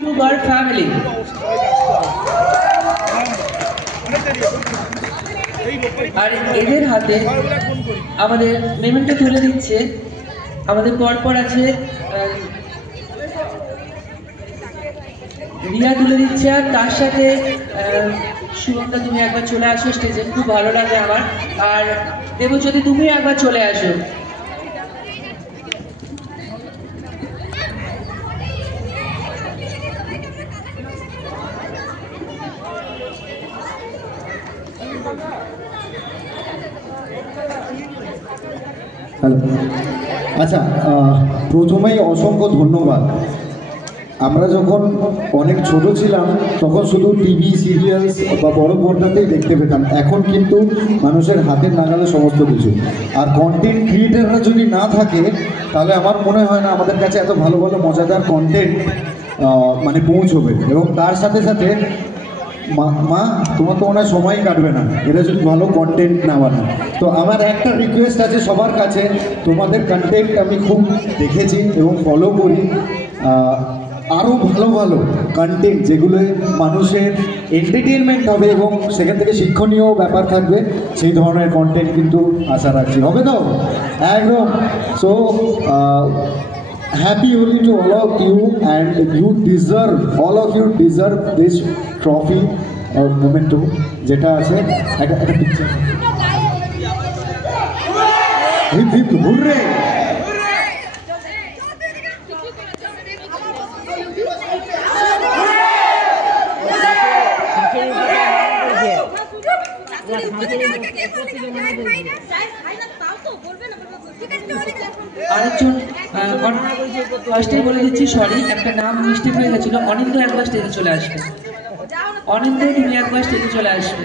YouTuber family. আর এদের হাতে আমাদের মেমেন্টটা তুলে দিচ্ছে। আমাদের পরপর আছে রিয়া তুলে দিচ্ছে, আর তার সাথে শুভমদা তুমি একবার চলে আসো স্টেজে, খুব ভালো লাগে আমার। আর দেবজ্যোতি তুমি একবার চলে আসো। হ্যালো, আচ্ছা, প্রথমেই অসংখ্য ধন্যবাদ। আমরা যখন অনেক ছোট ছিলাম তখন শুধু টিভি সিরিয়ালস বা বড় পর্দাতেই দেখতে পেতাম, এখন কিন্তু মানুষের হাতের নাগালে সমস্ত কিছু। আর কন্টেন্ট ক্রিয়েটাররা যদি না থাকে তাহলে আমার মনে হয় না আমাদের কাছে এত ভালো ভালো মজাদার কন্টেন্ট মানে পৌঁছবে। এবং তার সাথে সাথে মা তোমার তো মনে হয় সময় কাটবে না এটা যদি ভালো কন্টেন্ট না বানায়। তো আমার একটা রিকোয়েস্ট আছে সবার কাছে, তোমাদের কন্টেন্ট আমি খুব দেখেছি এবং ফলো করি। আরও ভালো ভালো কন্টেন্ট যেগুলো মানুষের এন্টারটেনমেন্ট হবে এবং সেখান থেকে শিক্ষণীয় ব্যাপার থাকবে, সেই ধরনের কন্টেন্ট কিন্তু আশা রাখছি। হবে তো একদম। So happy Holi to all of you, and all of you deserve this trophy or memento যেটা আছে একটা পিকচার। Hip hip hurray. আরেকজন ফার্স্টেই বলে দিচ্ছি, সরি একটা নাম মিস্টেক হয়ে গেছিল। অনিন্দ একবার স্টেজে চলে আসবে। অনিন্দ তুমি একবার স্টেজে চলে আসবে।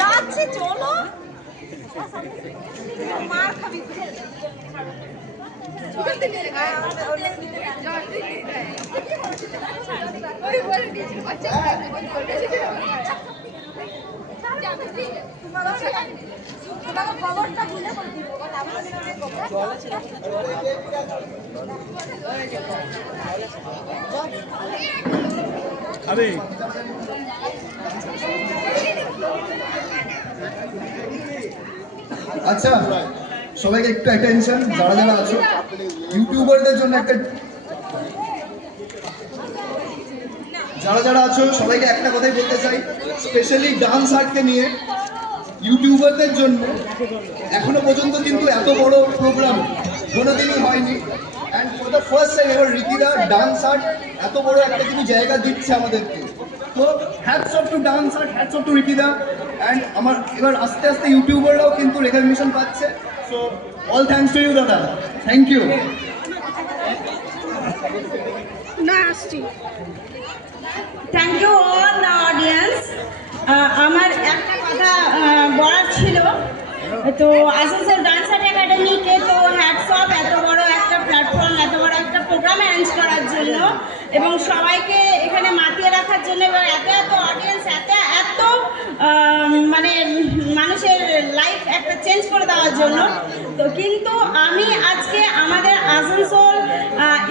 যাচ্ছে চলো মার খাবি খবরটা ভুলে খাবে। আচ্ছা, সবাইকে একটু অ্যাটেনশন, যারা যারা আছো ইউটিউবারদের জন্য একটা, যারা যারা আছো সবাইকে একটা কথাই বলতে চাই, স্পেশালি ডান্স আর্টকে নিয়ে ইউটিউবারদের জন্য এখনো পর্যন্ত কিন্তু এত বড় প্রোগ্রাম কোনোদিনই হয়নি। And for the first time এবার রিতিদা ডান্স আর্ট এত বড় একটা কিন্তু জায়গা দিচ্ছে আমাদেরকে। তো hats off to dance art, hats off to রিতিদা। অ্যান্ড আমার এবার আস্তে আস্তে ইউটিউবাররাও কিন্তু রেকগনিশন পাচ্ছে। So all thanks to you দাদা, thank you. Thank you all the audience. আমার একটা কথা বলার ছিল, তো আসানসোল ডান্স আর্ট একাডেমিকে তো হ্যাটস অফ, এত বড় একটা প্ল্যাটফর্ম, এত বড় একটা প্রোগ্রাম অ্যারেঞ্জ করার জন্য এবং সবাইকে এখানে মাতিয়ে রাখার জন্য, এবং এত এত অডিয়েন্স, এত এত মানে মানুষের লাইফ একটা চেঞ্জ করে দেওয়ার জন্য। তো কিন্তু আমি আজকে আমাদের আসানসোল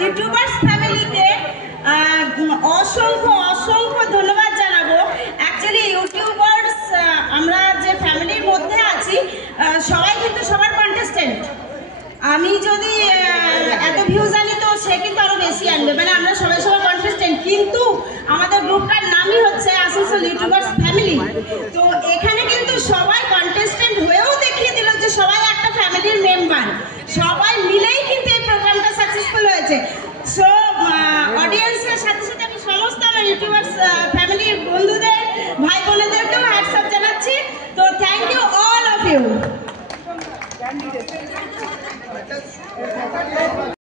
ইউটিউবার্স ফ্যামিলিকে অসংখ্য অসংখ্য ধন্যবাদ জানাবো। অ্যাকচুয়ালি ইউটিউবার্স আমরা যে ফ্যামিলির মধ্যে আছি সবাই কিন্তু সবার কন্টেস্টেন্ট। আমি যদি এত ভিউজ আনি তো সে কিন্তু আরো বেশি আনবে, মানে আমরা সবাই সবাই কন্টেস্টেন্ট, কিন্তু আমাদের গ্রুপটার নামই হচ্ছে আসানসোল ইউটিউবার্স ফ্যামিলি। তো এখানে সবাই কন্টেস্টেন্ট হয়েও দেখিয়ে দিল যে সবাই একটা ফ্যামিলির মেম্বার, সবাই মিলেই কিন্তু এই প্রোগ্রামটা সাকসেসফুল হয়েছে। সো অডিয়েন্সের সাথে সাথে আমি সমস্ত আমার ইউটিউবার্স